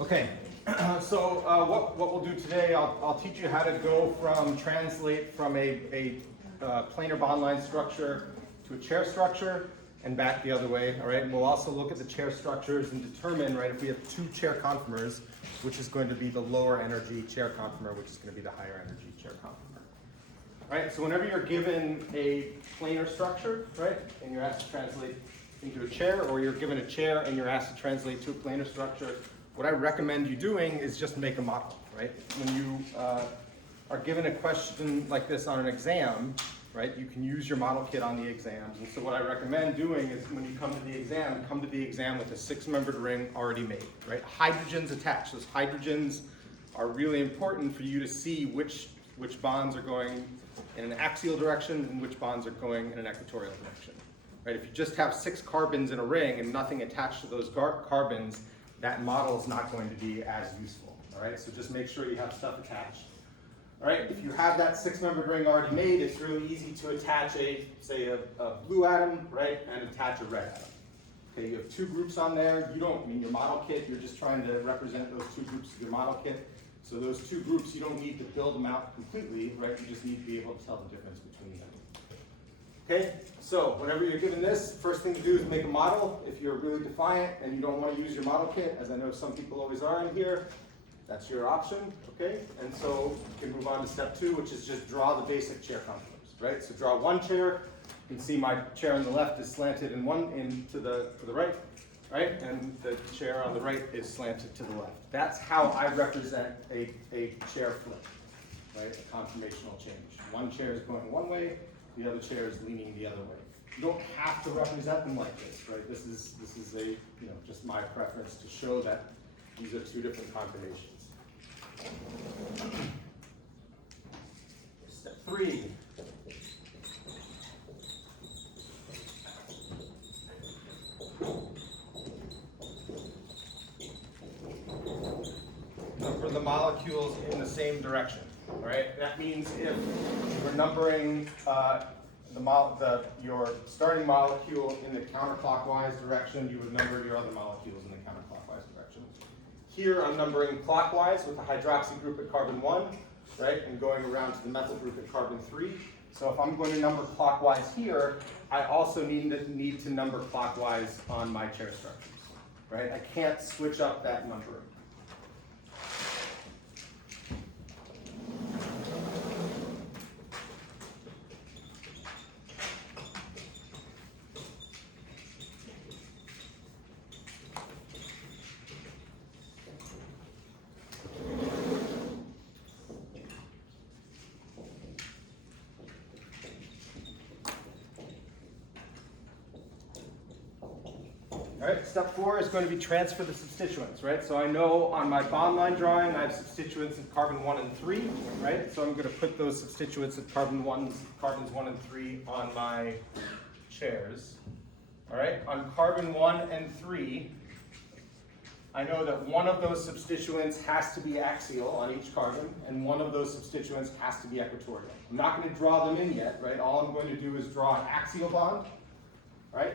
Okay, so what we'll do today, I'll teach you how to go translate from a planar bond line structure to a chair structure and back the other way, all right? And we'll also look at the chair structures and determine, right, if we have two chair conformers, which is going to be the lower energy chair conformer, which is going to be the higher energy chair conformer. All right, so whenever you're given a planar structure, right, and you're asked to translate into a chair, or you're given a chair and you're asked to translate to a planar structure, what I recommend you doing is just make a model, right? When you are given a question like this on an exam, right, you can use your model kit on the exams. And so what I recommend doing is when you come to the exam with a 6-membered ring already made, right? Hydrogens attached. Those hydrogens are really important for you to see which bonds are going in an axial direction and which bonds are going in an equatorial direction, right? If you just have 6 carbons in a ring and nothing attached to those carbons, that model is not going to be as useful, all right? So just make sure you have stuff attached. All right, if you have that 6-membered ring already made, it's really easy to attach say a blue atom, right, and attach a red atom. Okay, you have 2 groups on there. You don't, your model kit, you're just trying to represent those 2 groups of your model kit. So those 2 groups, you don't need to build them out completely, right? You just need to be able to tell the difference between them. Okay, so whenever you're given this, first thing to do is make a model. If you're really defiant and you don't want to use your model kit, as I know some people always are in here, that's your option, okay? And so you can move on to step 2, which is just draw the basic chair contours, right? So draw one chair. You can see my chair on the left is slanted to the right, right? And the chair on the right is slanted to the left. That's how I represent a chair flip, right? A conformational change. One chair is going one way, the other chair is leaning the other way. You don't have to represent them like this, right? This is a, just my preference to show that these are 2 different conformations. Step 3. Number the molecules in the same direction. All right. That means if we're numbering your starting molecule in the counterclockwise direction, you would number your other molecules in the counterclockwise direction. Here I'm numbering clockwise with the hydroxy group at carbon 1, right, and going around to the methyl group at carbon 3. So if I'm going to number clockwise here, I also need to number clockwise on my chair structures, right? I can't switch up that numbering. All right, step 4 is going to be transfer the substituents, right? So I know on my bond line drawing, I have substituents at carbon 1 and 3, right? So I'm going to put those substituents at carbons 1 and 3 on my chairs. All right, on carbon 1 and 3, I know that one of those substituents has to be axial on each carbon, and one of those substituents has to be equatorial. I'm not going to draw them in yet, right? All I'm going to do is draw an axial bond, right?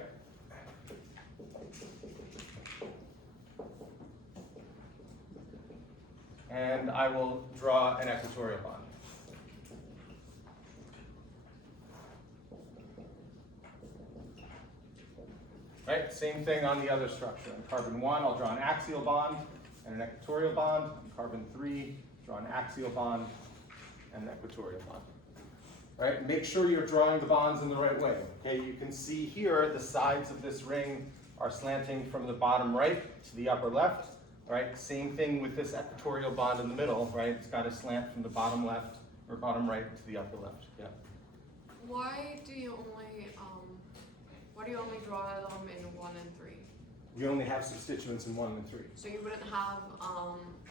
And I will draw an equatorial bond. Right, same thing on the other structure. On carbon 1, I'll draw an axial bond and an equatorial bond. On carbon 3, draw an axial bond and an equatorial bond. Right, make sure you're drawing the bonds in the right way. Okay, you can see here the sides of this ring are slanting from the bottom right to the upper left. Right, same thing with this equatorial bond in the middle, right? It's got to slant from the bottom left or bottom right to the upper left. Yeah. Why do you only draw them in 1 and 3? We only have substituents in 1 and 3. So you wouldn't have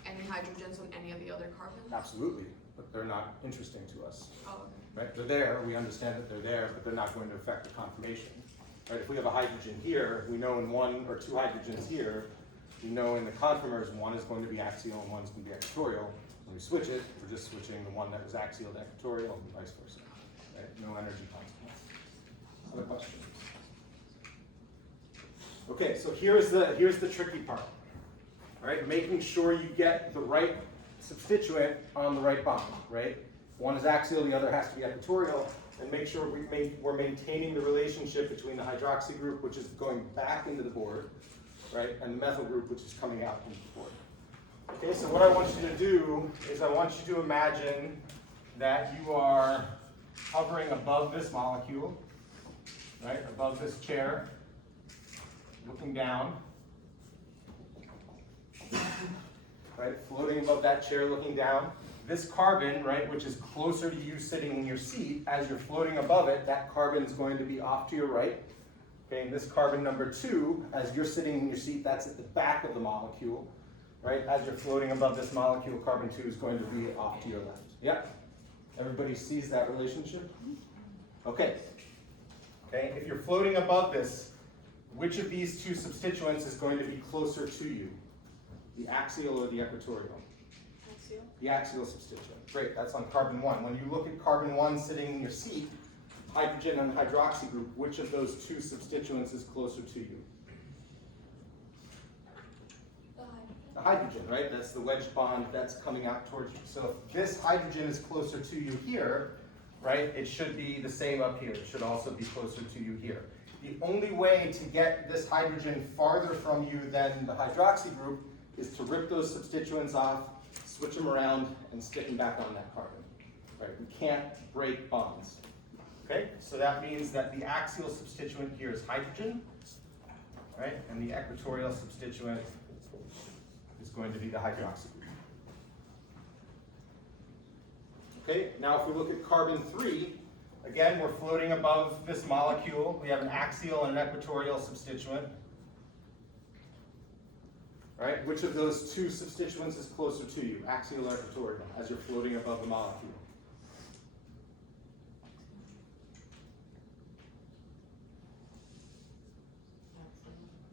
any hydrogens on any of the other carbons? Absolutely, but they're not interesting to us. Oh, okay. Right, they're there. We understand that they're there, but they're not going to affect the conformation. Right, if we have a hydrogen here, we know in 1 or 2 hydrogens here. You know in the conformers, one is going to be axial and one's going to be equatorial. When we switch it, we're just switching the one that was axial to equatorial and vice versa. Right? No energy consequence. Other questions? Okay, so here's the tricky part. right? Making sure you get the right substituent on the right bond, right? One is axial, the other has to be equatorial, and make sure we're maintaining the relationship between the hydroxy group, which is going back into the board, right, and the methyl group, which is coming out into the board. Okay, so what I want you to do is I want you to imagine that you are hovering above this molecule, right, above this chair, looking down, right, floating above that chair, looking down. This carbon, right, which is closer to you sitting in your seat, as you're floating above it, that carbon is going to be off to your right. Okay, and this carbon number 2, as you're sitting in your seat, that's at the back of the molecule, right? As you're floating above this molecule, carbon 2 is going to be off to your left. Yeah? Everybody sees that relationship? Okay. Okay, if you're floating above this, which of these two substituents is going to be closer to you? The axial or the equatorial? Axial. The axial substituent. Great, that's on carbon 1. When you look at carbon 1 sitting in your seat, hydrogen and hydroxy group, which of those two substituents is closer to you? The hydrogen, right? That's the wedged bond that's coming out towards you. So if this hydrogen is closer to you here, right, it should be the same up here. It should also be closer to you here. The only way to get this hydrogen farther from you than the hydroxy group is to rip those substituents off, switch them around, and stick them back on that carbon. Right? We can't break bonds. Okay? So that means that the axial substituent here is hydrogen, right? And the equatorial substituent is going to be the hydroxy group. Okay, now if we look at carbon 3, again, we're floating above this molecule. We have an axial and an equatorial substituent. Right? Which of those two substituents is closer to you, axial or equatorial, as you're floating above the molecule?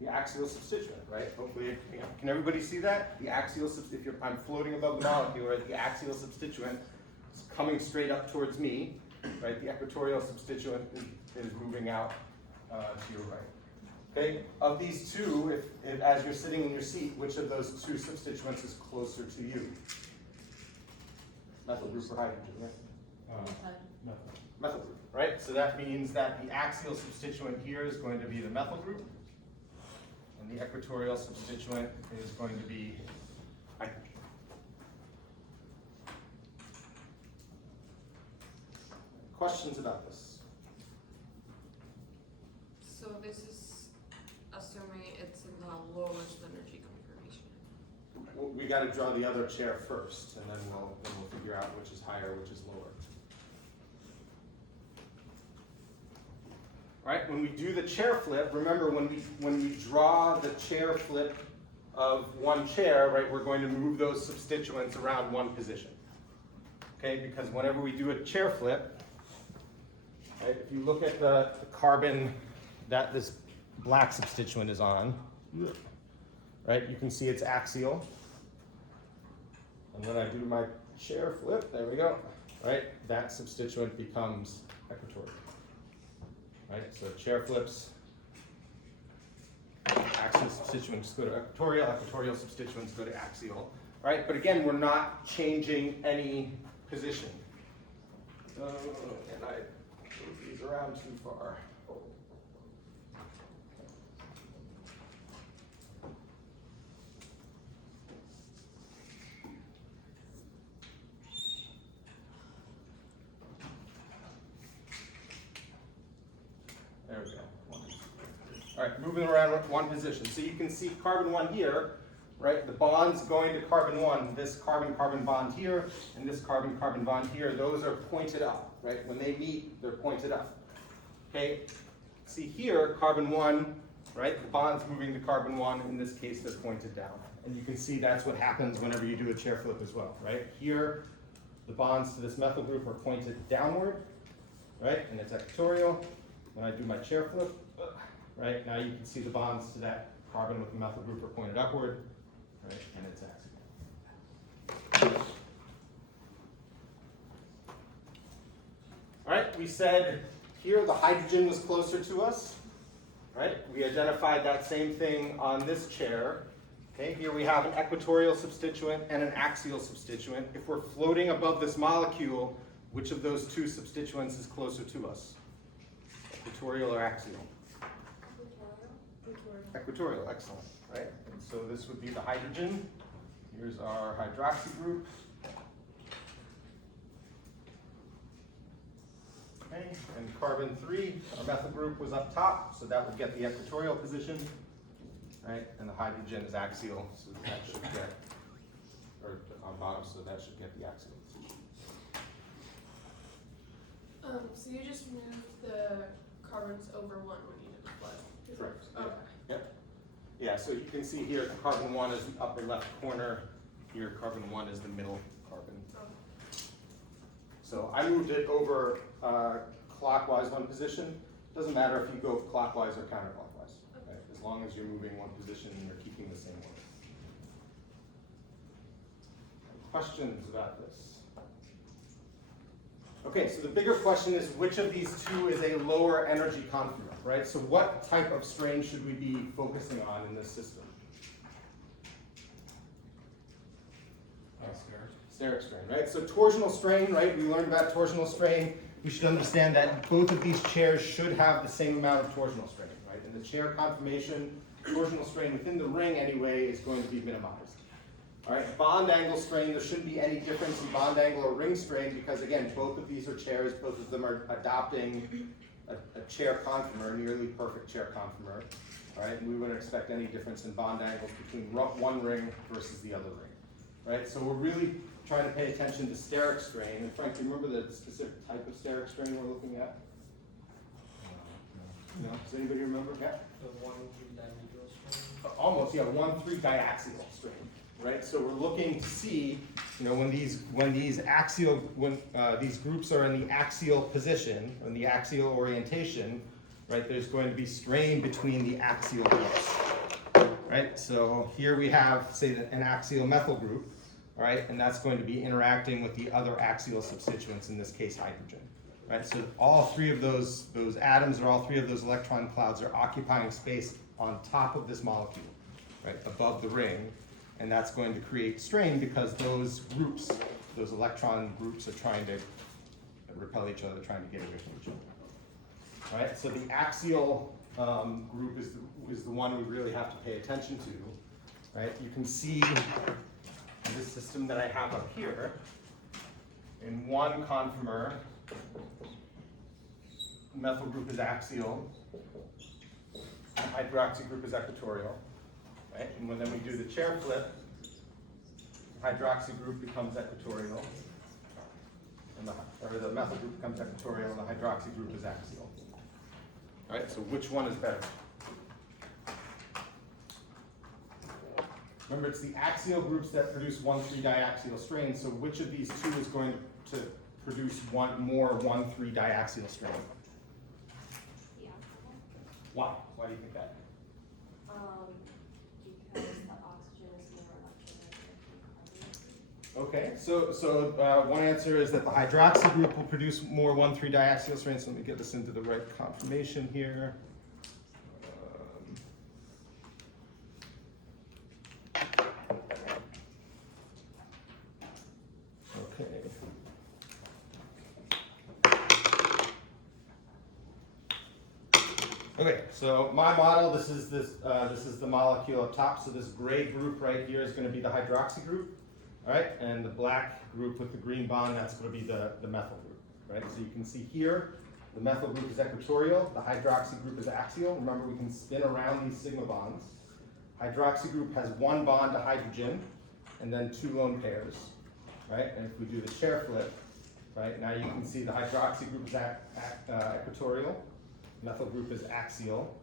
The axial substituent, right? Hopefully, can everybody see that? The axial, if I'm floating above the molecule, right, the axial substituent is coming straight up towards me, right? The equatorial substituent is moving out to your right. Okay, of these two, if as you're sitting in your seat, which of those two substituents is closer to you? Methyl group or hydrogen, right? Methyl group, right? So that means that the axial substituent here is going to be the methyl group, and the equatorial substituent is going to be hydrogen. Questions about this? So this is assuming it's in the lowest energy configuration. We got to draw the other chair first, and then we'll figure out which is higher, which is lower. All right, when we do the chair flip, remember when we draw the chair flip of one chair, right, we're going to move those substituents around one position. Okay, because whenever we do a chair flip, right, if you look at the carbon that this black substituent is on, right, you can see it's axial. And when I do my chair flip, there we go, right, that substituent becomes equatorial. Right, so chair flips, axial substituents go to equatorial, equatorial substituents go to axial. Right, but again, we're not changing any position. And I move these around too far. There we go. All right, moving around one position. So you can see carbon 1 here, right? The bonds going to carbon 1, this carbon-carbon bond here, and this carbon-carbon bond here, those are pointed up, right? When they meet, they're pointed up. Okay, see here, carbon 1, right? The bonds moving to carbon 1, in this case, they're pointed down. And you can see that's what happens whenever you do a chair flip as well, right? Here, the bonds to this methyl group are pointed downward, right? And it's equatorial. When I do my chair flip, right, now you can see the bonds to that carbon with the methyl group are pointed upward, right, and it's axial. All right, we said here the hydrogen was closer to us, right? We identified that same thing on this chair, Okay, here we have an equatorial substituent and an axial substituent. If we're floating above this molecule, which of those two substituents is closer to us? Equatorial or axial? Equatorial, excellent, right? And so this would be the hydrogen. Here's our hydroxy group. Okay, and carbon 3, our methyl group was up top, so that would get the equatorial position, right? And the hydrogen is axial, so that should get, or on bottom, so that should get the axial position. So you just moved the carbons over one when you did the flood? Correct. Okay. Yep. Yeah, so you can see here, carbon 1 is the upper left corner. Here, carbon 1 is the middle carbon. Okay. So I moved it over clockwise one position. Doesn't matter if you go clockwise or counterclockwise, right? As long as you're moving one position and you're keeping the same order. Questions about this? Okay, so the bigger question is which of these two is a lower energy conformer, right? So what type of strain should we be focusing on in this system? Steric strain, right? So torsional strain, right? We learned about torsional strain. We should understand that both of these chairs should have the same amount of torsional strain, right? In the chair conformation, torsional strain within the ring anyway is going to be minimized. All right, bond angle strain, there shouldn't be any difference in bond angle or ring strain because again, both of these are chairs, both of them are adopting a chair conformer, nearly perfect chair conformer. All right, and we wouldn't expect any difference in bond angles between one ring versus the other ring. Right, so we're really trying to pay attention to steric strain. And Frank, do you remember the specific type of steric strain we're looking at? No? Does anybody remember? Yeah? The 1-3 diagonal strain. Almost, yeah, 1-3 diaxial strain. Right, so we're looking to see, when these groups are in the axial position, in the axial orientation, right, there's going to be strain between the axial groups. Right, so here we have, say, an axial methyl group, all right, and that's going to be interacting with the other axial substituents, in this case hydrogen. Right, so all three of those atoms or all three of those electron clouds are occupying space on top of this molecule, right, above the ring, and that's going to create strain because those groups, those electron groups are trying to repel each other, trying to get away from each other. All right, so the axial group is the one we really have to pay attention to, right? You can see in this system that I have up here, in one conformer, the methyl group is axial, the hydroxy group is equatorial, right? And when then we do the chair flip, the hydroxy group becomes equatorial, and the methyl group becomes equatorial, and the hydroxy group is axial. All right, so which one is better? Remember, it's the axial groups that produce 1,3 diaxial strain, so which of these two is going to produce more 1,3 diaxial strain? The axial. Why? Why do you think that? Because the oxygen is more electronegative than carbon. Okay, so one answer is that the hydroxy group will produce more 1,3 diaxial strain, so let me get this into the right conformation here. Okay, so my model, this is the molecule up top. So this gray group right here is going to be the hydroxy group, all right, and the black group with the green bond, that's going to be the methyl group, right? So you can see here, the methyl group is equatorial, the hydroxy group is axial. Remember, we can spin around these sigma bonds. Hydroxy group has one bond to hydrogen, and then two lone pairs, right? And if we do the chair flip, right, now you can see the hydroxy group is equatorial. Methyl group is axial,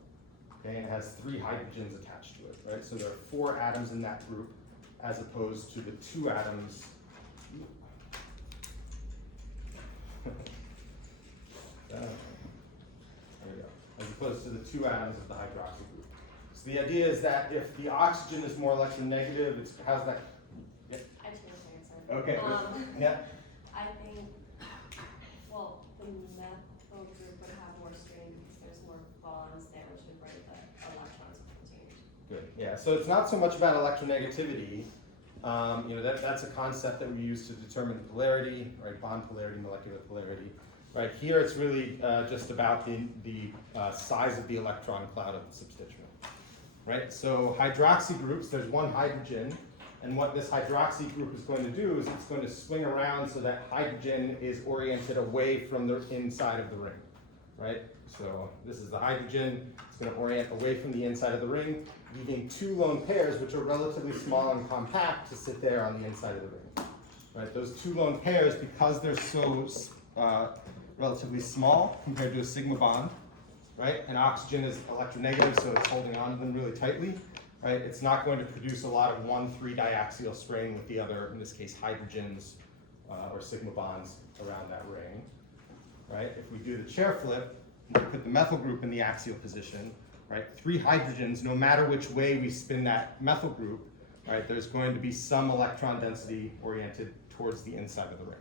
okay, and it has 3 hydrogens attached to it, right? So there are 4 atoms in that group, as opposed to the 2 atoms. There we go. As opposed to the 2 atoms of the hydroxy group. So the idea is that if the oxygen is more electronegative, it's how's that? Yeah. I just want to answer. Okay. Yeah. I think, well, the methyl group would have more strain because there's more bonds there, which would bring the electrons contained. Good. Yeah, so it's not so much about electronegativity. That's a concept that we use to determine polarity, right? Bond polarity, molecular polarity. Right here, it's really just about the size of the electron cloud of the substituent. Right. So hydroxy groups, there's one hydrogen, and what this hydroxy group is going to do is it's going to swing around so that hydrogen is oriented away from the inside of the ring. Right. So this is the hydrogen. It's going to orient away from the inside of the ring, leaving two lone pairs, which are relatively small and compact, to sit there on the inside of the ring. Right. Those two lone pairs, because they're so relatively small compared to a sigma bond, right? And oxygen is electronegative, so it's holding on to them really tightly, right? It's not going to produce a lot of 1,3 diaxial strain with the other, in this case, hydrogens or sigma bonds around that ring, right? If we do the chair flip, we put the methyl group in the axial position, right? 3 hydrogens, no matter which way we spin that methyl group, right? There's going to be some electron density oriented towards the inside of the ring.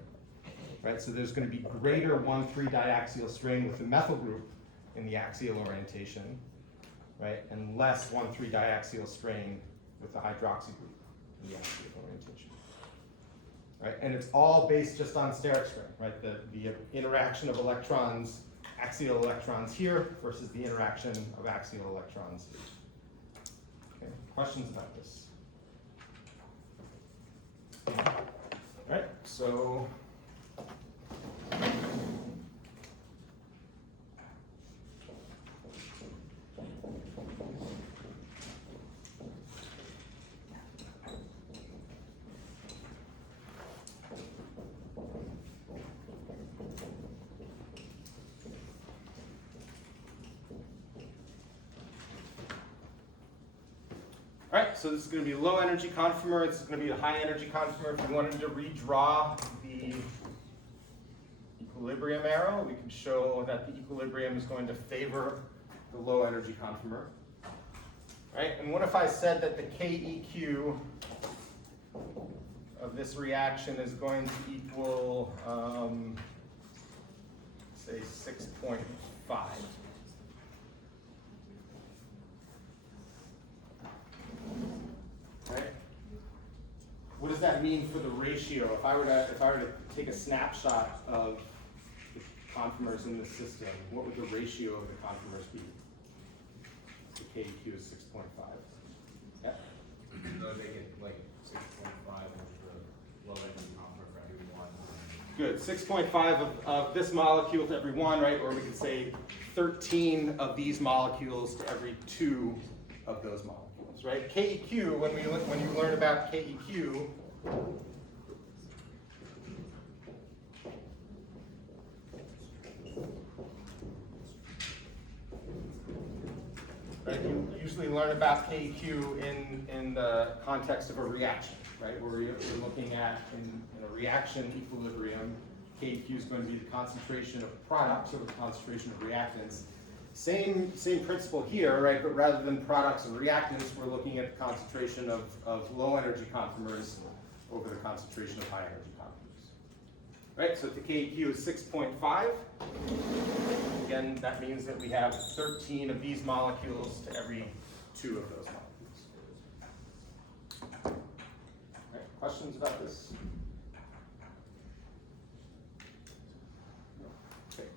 Right, so there's going to be greater 1,3 diaxial strain with the methyl group in the axial orientation, right, and less 1,3 diaxial strain with the hydroxy group in the axial orientation. Right, and it's all based just on steric strain, right? The interaction of electrons, axial electrons here versus the interaction of axial electrons here. Okay, questions about this? All right, so. All right, so this is going to be a low energy conformer. This is going to be a high energy conformer. If we wanted to redraw the equilibrium arrow, we can show that the equilibrium is going to favor the low energy conformer. Right? And what if I said that the KEQ of this reaction is going to equal, say, 6.5? Right? What does that mean for the ratio? If I were to take a snapshot of the conformers in the system, what would the ratio of the conformers be? The KEQ is 6.5. Yeah. So make it like 6.5 is the low energy conformer for every one. Good. 6.5 of this molecule to every one, right? Or we could say 13 of these molecules to every 2 of those molecules, right? KEQ, when you learn about KEQ, right? You usually learn about KEQ in the context of a reaction, right? Where you're looking at in a reaction equilibrium, KEQ is going to be the concentration of products or the concentration of reactants. Same principle here, right? But rather than products and reactants, we're looking at the concentration of low energy conformers over the concentration of high energy conformers. Right, so if the KEQ is 6.5, again, that means that we have 13 of these molecules to every 2 of those molecules. Right, questions about this? Okay.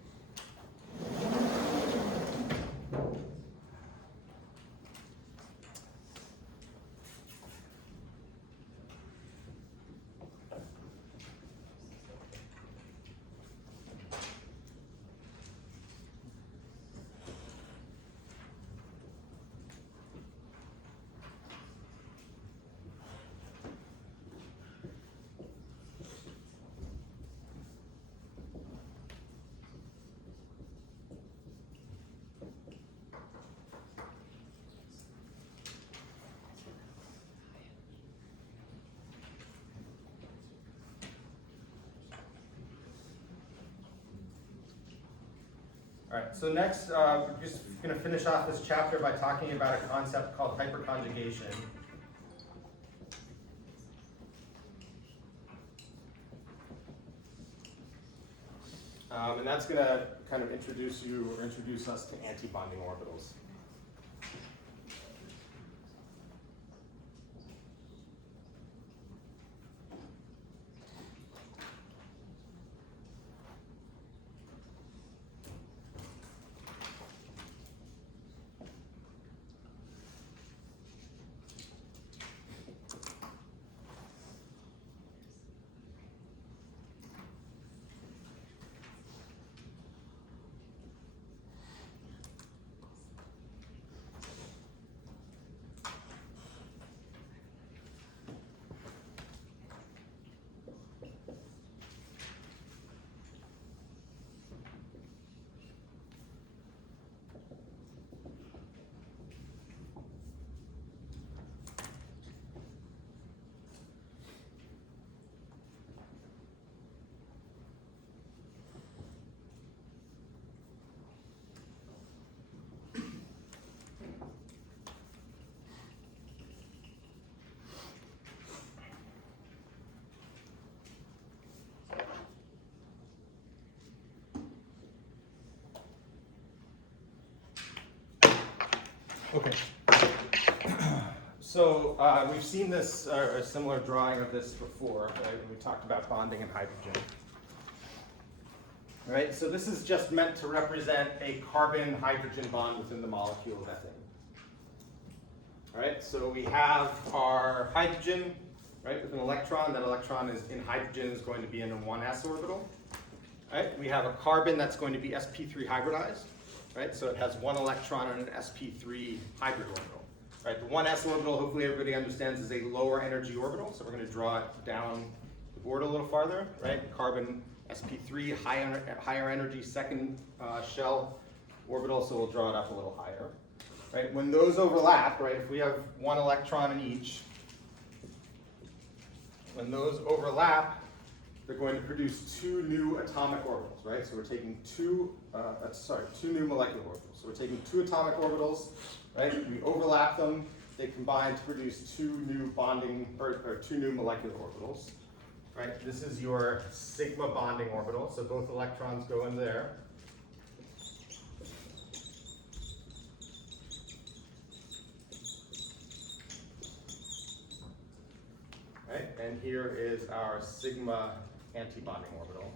All right, so next, we're just going to finish off this chapter by talking about a concept called hyperconjugation. And that's going to kind of introduce us to antibonding orbitals. Okay. So we've seen this, a similar drawing of this before, right, when we talked about bonding and hydrogen. All right, so this is just meant to represent a carbon-hydrogen bond within the molecule of ethane. All right, so we have our hydrogen, right, with an electron. That electron is in hydrogen is going to be in a 1s orbital. All right, we have a carbon that's going to be sp3 hybridized. Right, so it has one electron on an sp3 hybrid orbital. Right, the 1s orbital, hopefully everybody understands, is a lower energy orbital. So we're going to draw it down the board a little farther. Right, carbon sp3, higher energy second shell orbital, so we'll draw it up a little higher. Right, when those overlap, right, if we have one electron in each, when those overlap, they're going to produce two new atomic orbitals, right? So we're taking two new molecular orbitals. So we're taking two atomic orbitals, right? We overlap them, they combine to produce two new bonding, or two new molecular orbitals, right? This is your sigma bonding orbital, so both electrons go in there. Right, and here is our sigma antibonding orbital.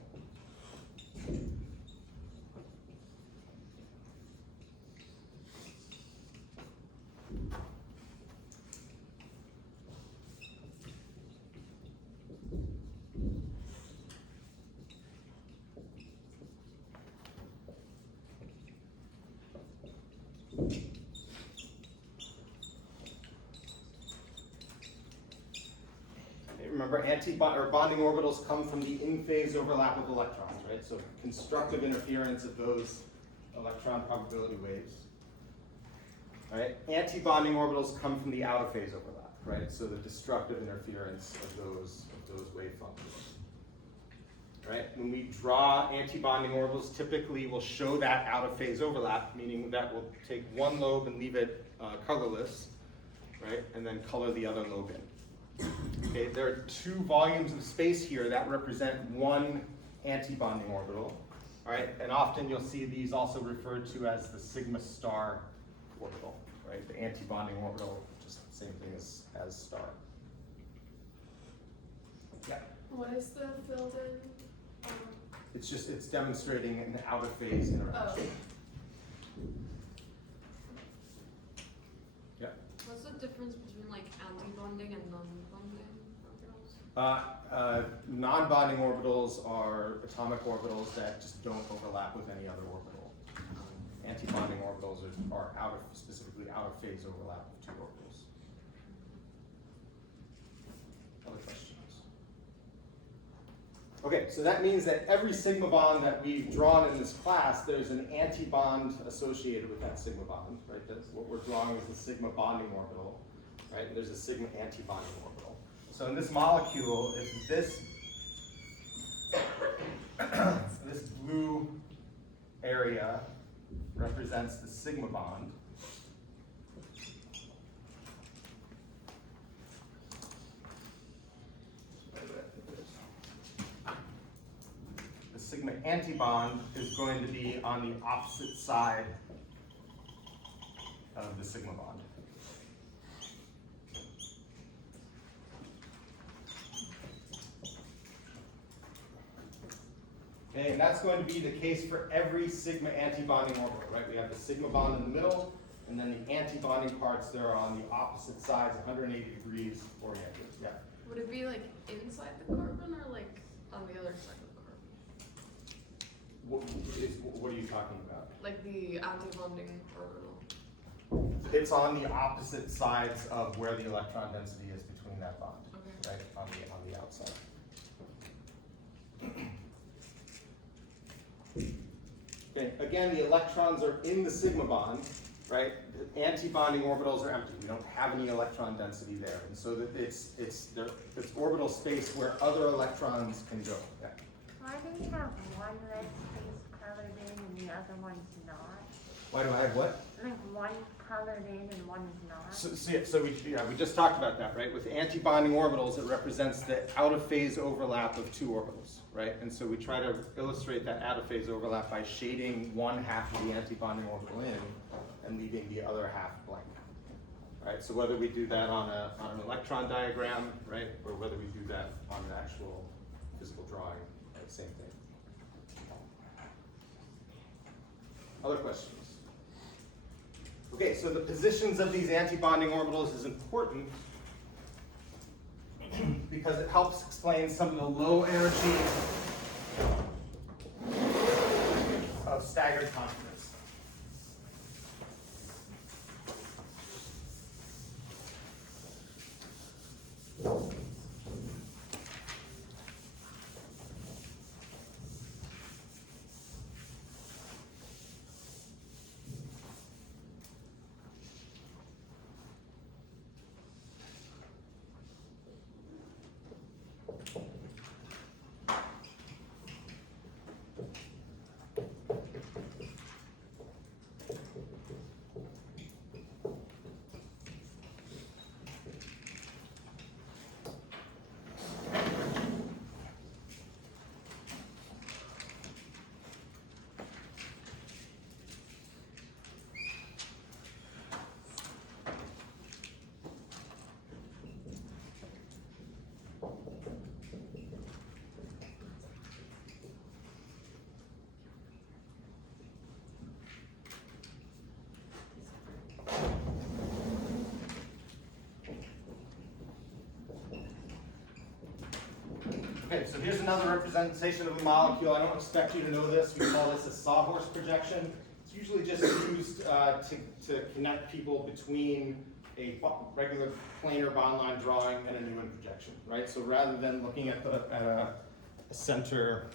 Remember, bonding orbitals come from the in-phase overlap of electrons, right? So constructive interference of those electron probability waves. All right? Anti-bonding orbitals come from the out-of-phase overlap, right? So the destructive interference of those wave functions. Right? When we draw anti-bonding orbitals, typically we'll show that out-of-phase overlap, meaning that we'll take one lobe and leave it colorless, right? And then color the other lobe in. Okay, there are two volumes of space here that represent one anti-bonding orbital. All right, and often you'll see these also referred to as the sigma star orbital, right? The anti-bonding orbital, just the same thing as star. Yeah. What is the filled in? It's demonstrating an out-of-phase interaction. Yeah. What's the difference between like anti-bonding and non-bonding orbitals? Non-bonding orbitals are atomic orbitals that just don't overlap with any other orbital. Anti-bonding orbitals are specifically out-of-phase overlap of two orbitals. Other questions? Okay, so that means that every sigma bond that we've drawn in this class, there's an anti-bond associated with that sigma bond, right? That's what we're drawing is the sigma bonding orbital, right? And there's a sigma anti-bonding orbital. So in this molecule, if this this blue area represents the sigma bond, the sigma antibond is going to be on the opposite side of the sigma bond. Okay, and that's going to be the case for every sigma antibonding orbital, right? We have the sigma bond in the middle, and then the antibonding parts there are on the opposite sides, 180 degrees oriented. Yeah. Would it be like inside the carbon or like on the other side of the carbon? What are you talking about? Like the anti-bonding orbital. It's on the opposite sides of where the electron density is between that bond, Okay. right? On the outside. Okay, again, the electrons are in the sigma bond, right? The anti-bonding orbitals are empty. We don't have any electron density there, and so that it's orbital space where other electrons can go. Yeah. Why do you have one red space colored in and the other one's not? Why do I have what? Like one colored in and one is not? So we just talked about that, right? With anti-bonding orbitals, it represents the out-of-phase overlap of two orbitals, right? And so we try to illustrate that out-of-phase overlap by shading one half of the anti-bonding orbital in and leaving the other half blank. Right, so whether we do that on an electron diagram, right, or whether we do that on an actual physical drawing, right, same thing. Other questions? Okay, so the positions of these antibonding orbitals is important because it helps explain some of the low energy of staggered conformations. Okay, so here's another representation of a molecule. I don't expect you to know this. We call this a sawhorse projection. It's usually just used to connect people between a regular planar bond line drawing and a Newman projection, right? So rather than looking at a center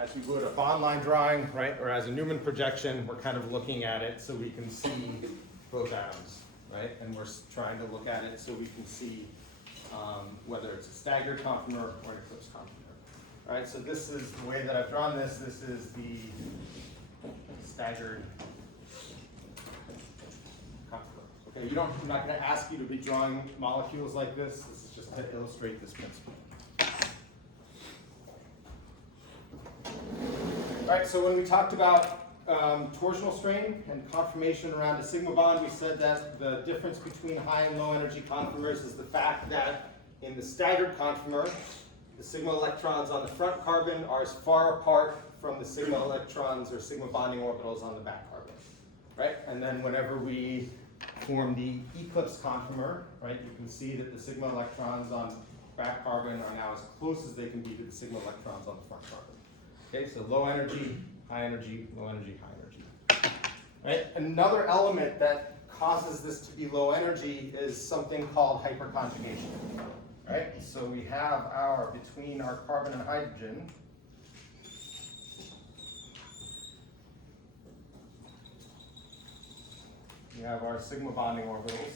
as we would a bond line drawing, right, or as a Newman projection, we're kind of looking at it so we can see both atoms, right? And we're trying to look at it so we can see whether it's a staggered conformer or an eclipse conformer. All right, so this is the way that I've drawn this. This is the staggered conformer. Okay, I'm not going to ask you to be drawing molecules like this. This is just to illustrate this principle. All right, so when we talked about torsional strain and conformation around a sigma bond, we said that the difference between high and low energy conformers is the fact that in the staggered conformer, the sigma electrons on the front carbon are as far apart from the sigma electrons or sigma bonding orbitals on the back carbon, right? And then whenever we form the eclipse conformer, right, you can see that the sigma electrons on back carbon are now as close as they can be to the sigma electrons on the front carbon. Okay, so low energy, high energy, low energy, high energy. Right? Another element that causes this to be low energy is something called hyperconjugation. Right? So we have between our carbon and hydrogen, we have our sigma bonding orbitals.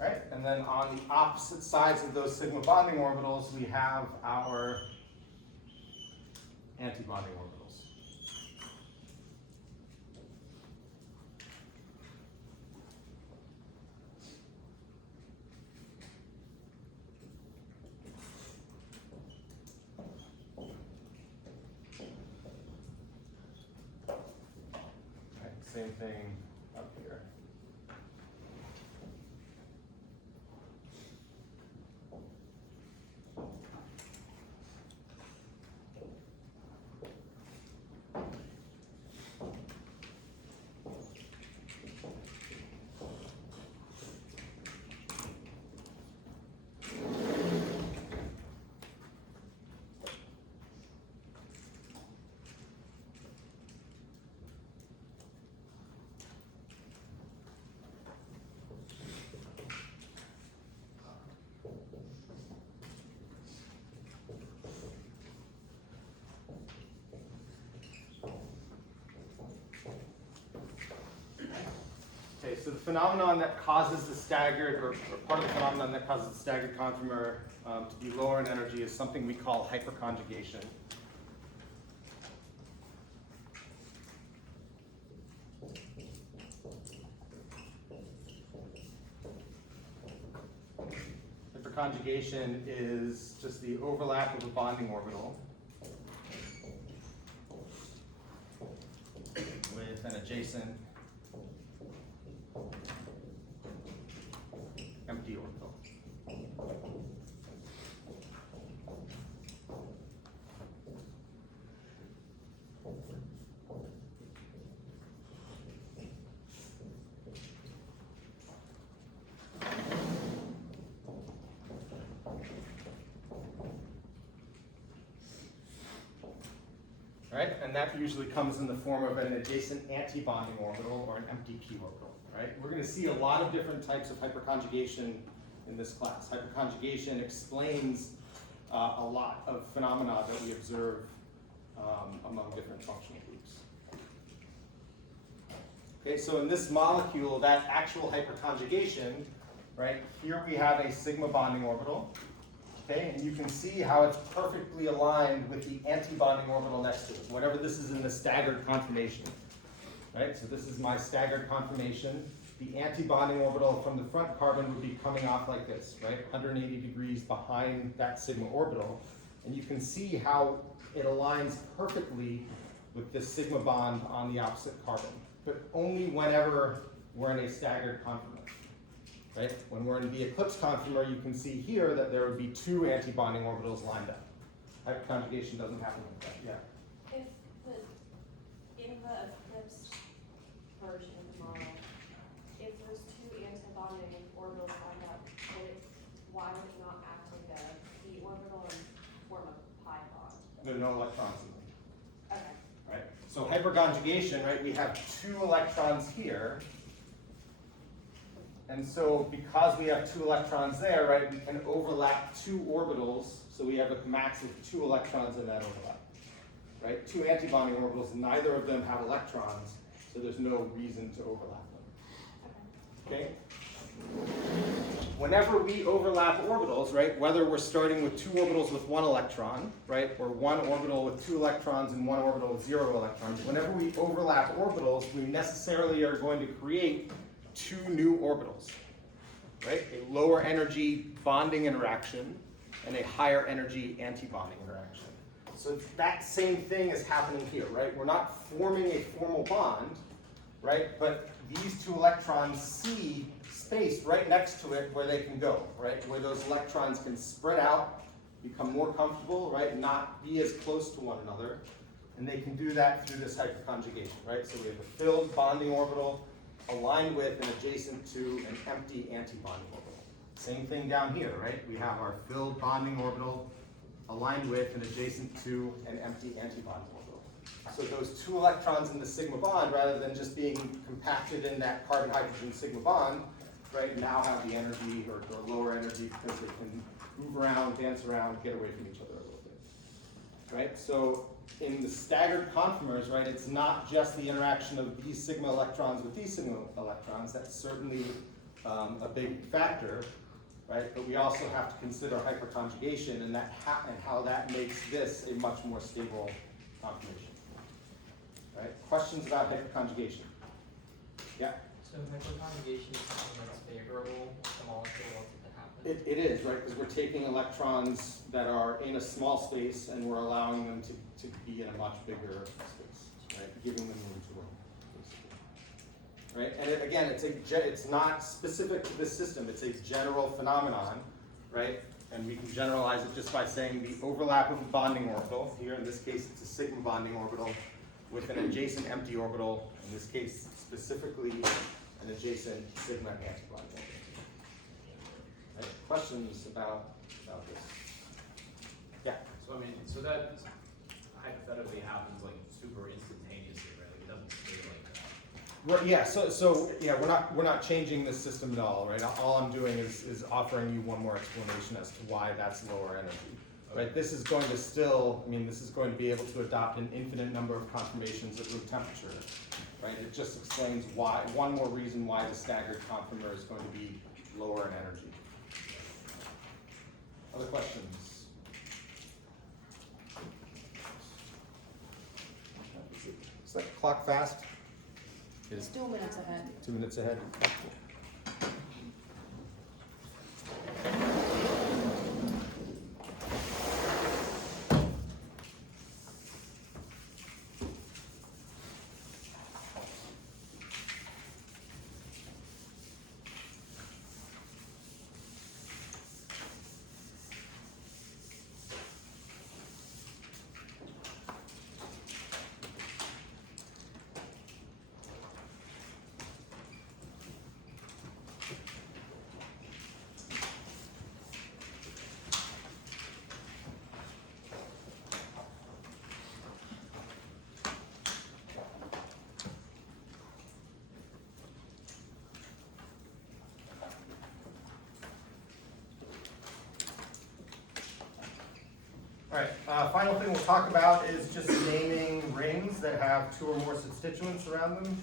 Right? And then on the opposite sides of those sigma bonding orbitals, we have our antibonding orbitals. Right, same thing up here. Okay, so the phenomenon that causes the staggered, or part of the phenomenon that causes the staggered conformer to be lower in energy is something we call hyperconjugation. Hyperconjugation is just the overlap of a bonding orbital with an adjacent empty orbital. Right, and that usually comes in the form of an adjacent anti-bonding orbital or an empty p orbital. Right, we're going to see a lot of different types of hyperconjugation in this class. Hyperconjugation explains a lot of phenomena that we observe among different functional groups. Okay, so in this molecule, that actual hyperconjugation, right, here we have a sigma bonding orbital. Okay, and you can see how it's perfectly aligned with the anti-bonding orbital next to it, whatever this is in the staggered conformation. Right, so this is my staggered conformation. The anti-bonding orbital from the front carbon would be coming off like this, right, 180 degrees behind that sigma orbital. And you can see how it aligns perfectly with this sigma bond on the opposite carbon, but only whenever we're in a staggered conformer. Right? When we're in the eclipse conformer, you can see here that there would be two anti-bonding orbitals lined up. Hyperconjugation doesn't happen like that. Yeah. If in the eclipse version of the model, if there's two antibonding orbitals lined up, why would it not act like a p orbital and form a pi bond? There are no electrons in them. Okay. Right? So hyperconjugation, right, we have two electrons here. And so because we have two electrons there, right, we can overlap two orbitals, so we have a max of two electrons in that overlap. Right? Two antibonding orbitals, neither of them have electrons, so there's no reason to overlap them. Okay? Whenever we overlap orbitals, right, whether we're starting with two orbitals with one electron, right, or one orbital with two electrons and one orbital with 0 electrons, whenever we overlap orbitals, we necessarily are going to create two new orbitals, right? A lower energy bonding interaction and a higher energy anti-bonding interaction. So that same thing is happening here, right? We're not forming a formal bond, right? But these two electrons see space right next to it where they can go, right? Where those electrons can spread out, become more comfortable, right? Not be as close to one another. And they can do that through this hyperconjugation, right? So we have a filled bonding orbital aligned with and adjacent to an empty anti-bonding orbital. Same thing down here, right? We have our filled bonding orbital aligned with and adjacent to an empty anti-bonding orbital. So those two electrons in the sigma bond, rather than just being compacted in that carbon-hydrogen sigma bond, right, now have the energy or lower energy because they can move around, dance around, get away from each other a little bit. Right? So in the staggered conformers, right, it's not just the interaction of these sigma electrons with these sigma electrons. That's certainly a big factor, right? But we also have to consider hyperconjugation and how that makes this a much more stable conformation. Right? Questions about hyperconjugation? Yeah. So hyperconjugation is something that's favorable to the molecule once it happens? It is, right, because we're taking electrons that are in a small space and we're allowing them to be in a much bigger space, right, giving them room to run, basically. Right, and again, it's not specific to this system, it's a general phenomenon, right, and we can generalize it just by saying the overlap of a bonding orbital, here in this case it's a sigma bonding orbital, with an adjacent empty orbital, in this case specifically an adjacent sigma antibonding orbital. Right? Questions about this? Yeah. So I mean, so that hypothetically happens like super instantaneously, right? Like it doesn't stay like that. Right, yeah. So yeah, we're not changing the system at all, right? All I'm doing is offering you one more explanation as to why that's lower energy. Right? This is going to still, I mean, this is going to be able to adopt an infinite number of conformations at room temperature. right? It just explains why, one more reason why the staggered conformer is going to be lower in energy. Other questions? Is that clock fast? It is 2 minutes ahead. 2 minutes ahead. All right, final thing we'll talk about is just naming rings that have 2 or more substituents around them.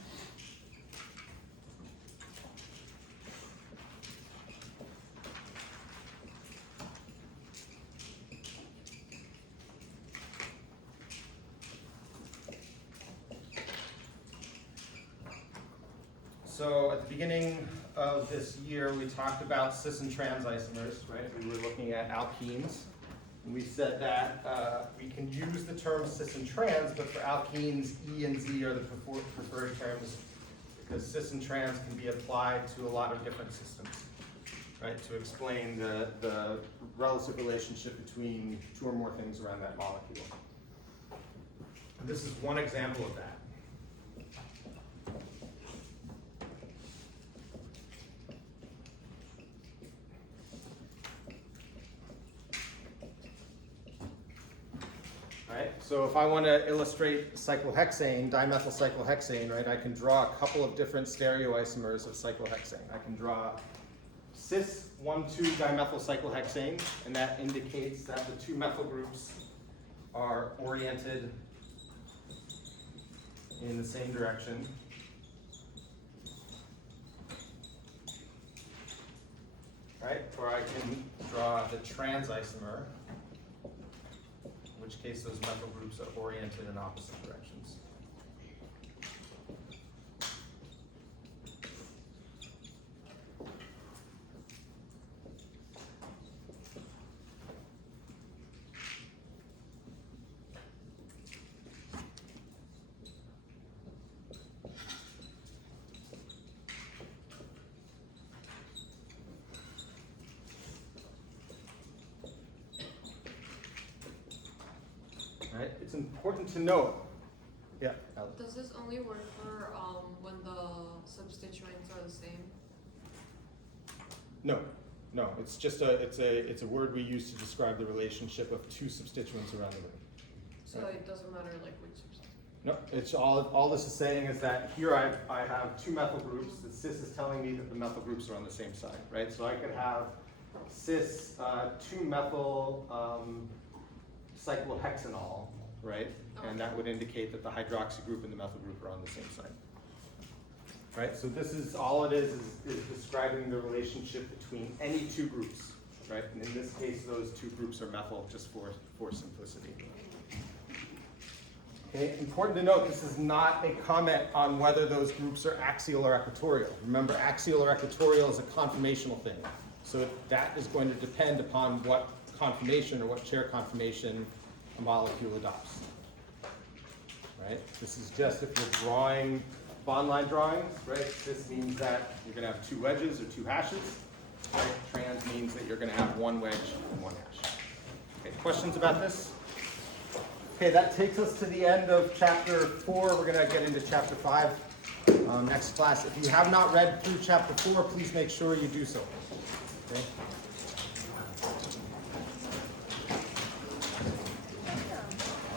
So at the beginning of this year, we talked about cis and trans isomers, right? We were looking at alkenes. And we said that we can use the term cis and trans, but for alkenes, E and Z are the preferred terms because cis and trans can be applied to a lot of different systems, right? To explain the relative relationship between 2 or more things around that molecule. And this is one example of that. Right? So if I want to illustrate cyclohexane, dimethyl cyclohexane, right, I can draw a couple of different stereoisomers of cyclohexane. I can draw cis 1,2 dimethyl cyclohexane, and that indicates that the 2 methyl groups are oriented in the same direction. Right? Or I can draw the trans isomer, in which case those methyl groups are oriented in opposite directions. Right? It's important to note. Yeah. Alex. Does this only work for when the substituents are the same? No, no. It's just it's a word we use to describe the relationship of 2 substituents around the ring. So it doesn't matter like which substituent? No, it's all this is saying is that here I have 2 methyl groups. The cis is telling me that the methyl groups are on the same side, right? So I could have cis 2 methyl cyclohexanol, right? And that would indicate that the hydroxy group and the methyl group are on the same side. Right? So this is all it is describing the relationship between any 2 groups, right? And in this case, those 2 groups are methyl, just for simplicity. Okay, important to note, this is not a comment on whether those groups are axial or equatorial. Remember, axial or equatorial is a conformational thing. So that is going to depend upon what conformation or what chair conformation a molecule adopts. Right? This is just if you're drawing bond line drawings, right? This means that you're going to have 2 wedges or 2 hashes. Right? Trans means that you're going to have 1 wedge and 1 hash. Okay, questions about this? Okay, that takes us to the end of chapter 4. We're going to get into chapter 5 next class. If you have not read through chapter 4, please make sure you do so. Okay?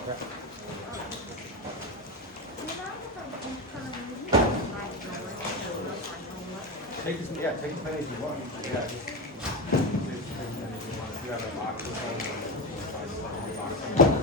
Okay. Take as many as you want. Yeah. If you have a box or something,